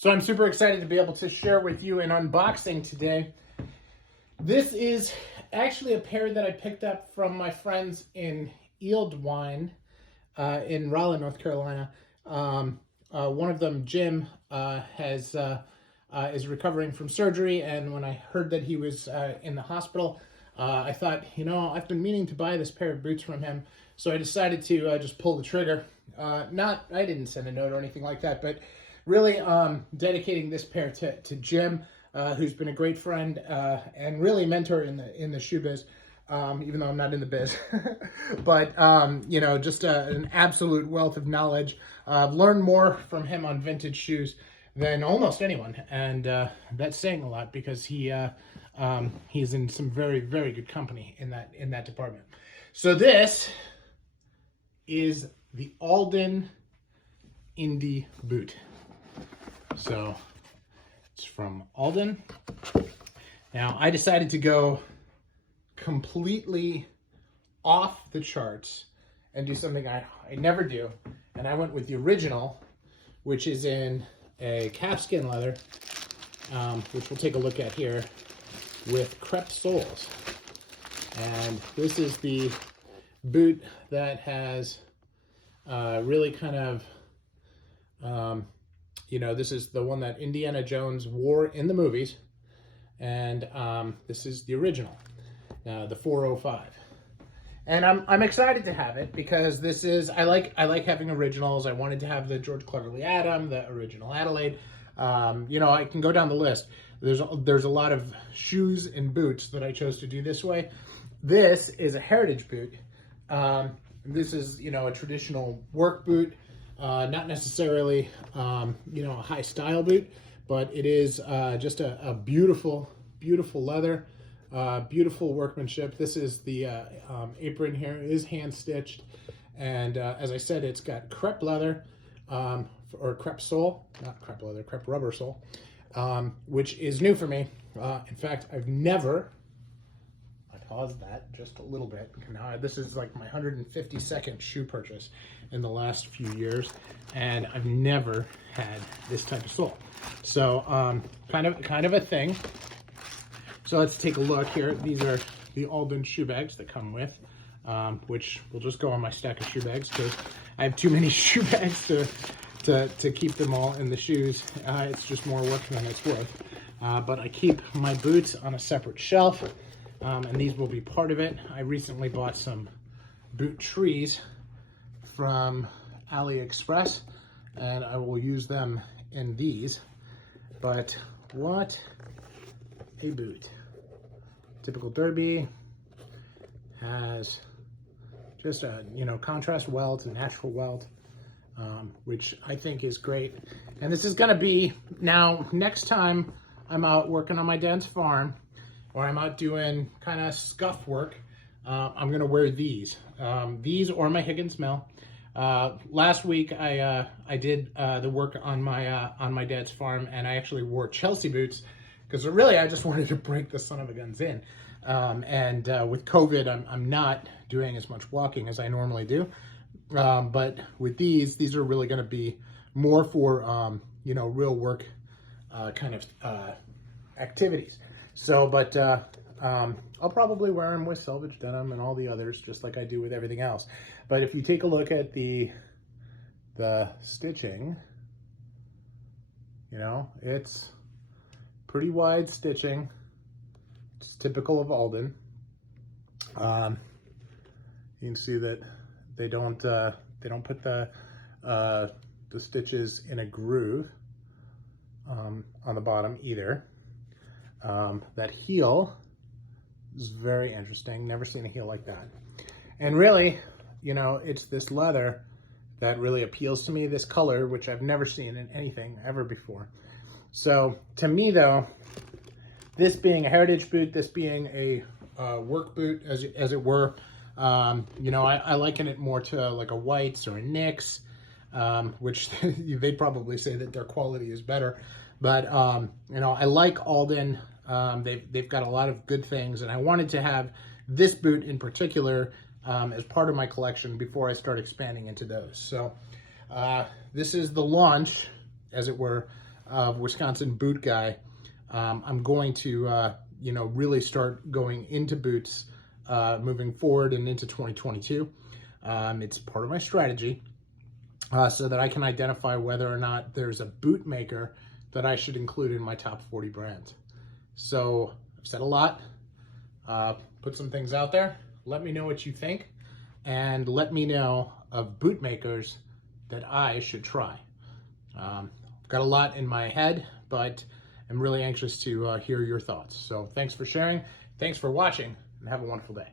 So I'm super excited to be able to share with you an unboxing today. This is actually a pair that I picked up from my friends in Alden, in Raleigh, North Carolina. One of them, Jim, is recovering from surgery, and when I heard that he was in the hospital, I thought, I've been meaning to buy this pair of boots from him, so I decided to just pull the trigger. I didn't send a note or anything like that, but really dedicating this pair to Jim, who's been a great friend and really mentor in the shoe biz, even though I'm not in the biz. But, just an absolute wealth of knowledge. I've learned more from him on vintage shoes than almost anyone, and that's saying a lot because he's in some very, very good company in that department. So this is the Alden Indy boot. So it's from Alden. Now I decided to go completely off the charts and do something I never do, and I went with the original, which is in a calfskin leather, which we'll take a look at here, with crepe soles. And this is the boot that has really kind of this is the one that Indiana Jones wore in the movies, and this is the original, the 405. And I'm excited to have it because this is I like having originals. I wanted to have the George Cleverly Adam, the original Adelaide. I can go down the list. There's a lot of shoes and boots that I chose to do this way. This is a heritage boot. This is a traditional work boot. Not necessarily, a high style boot, but it is just a beautiful, beautiful leather, beautiful workmanship. This is the apron here. It is hand stitched, and as I said, it's got crepe leather, or crepe sole, not crepe leather, crepe rubber sole, which is new for me. In fact, I've never. Pause that just a little bit. Now, this is like my 152nd shoe purchase in the last few years, and I've never had this type of sole. So kind of a thing. So let's take a look here. These are the Alden shoe bags that come with, which will just go on my stack of shoe bags because I have too many shoe bags to keep them all in the shoes. It's just more work than it's worth. But I keep my boots on a separate shelf. And these will be part of it. I recently bought some boot trees from AliExpress, and I will use them in these. But what a boot. Typical derby. Has just a, contrast welt, a natural welt, which I think is great. And this is gonna be, now, next time I'm out working on my dad's farm, or I'm out doing kind of scuff work, I'm gonna wear these. These or my Higgins Mill. Last week I did the work on my dad's farm, and I actually wore Chelsea boots because really I just wanted to break the son of a guns in. With COVID, I'm not doing as much walking as I normally do. But with these are really gonna be more for real work kind of activities. So, but I'll probably wear them with selvage denim and all the others, just like I do with everything else. But if you take a look at the stitching, it's pretty wide stitching. It's typical of Alden. You can see that they don't put the stitches in a groove on the bottom either. That heel is very interesting. Never seen a heel like that. And really, it's this leather that really appeals to me, this color, which I've never seen in anything ever before. So to me though, this being a heritage boot, this being a work boot as it were, I liken it more to like a White's or a Nick's, which they'd probably say that their quality is better. But, I like Alden. They've got a lot of good things, and I wanted to have this boot in particular as part of my collection before I start expanding into those. So this is the launch, as it were, of Wisconsin boot guy, I'm going to, really start going into boots moving forward and into 2022. It's part of my strategy so that I can identify whether or not there's a boot maker that I should include in my top 40 brands. So I've said a lot, put some things out there. Let me know what you think, and let me know of boot makers that I should try. I've got a lot in my head, but I'm really anxious to hear your thoughts. So thanks for sharing, thanks for watching, and have a wonderful day.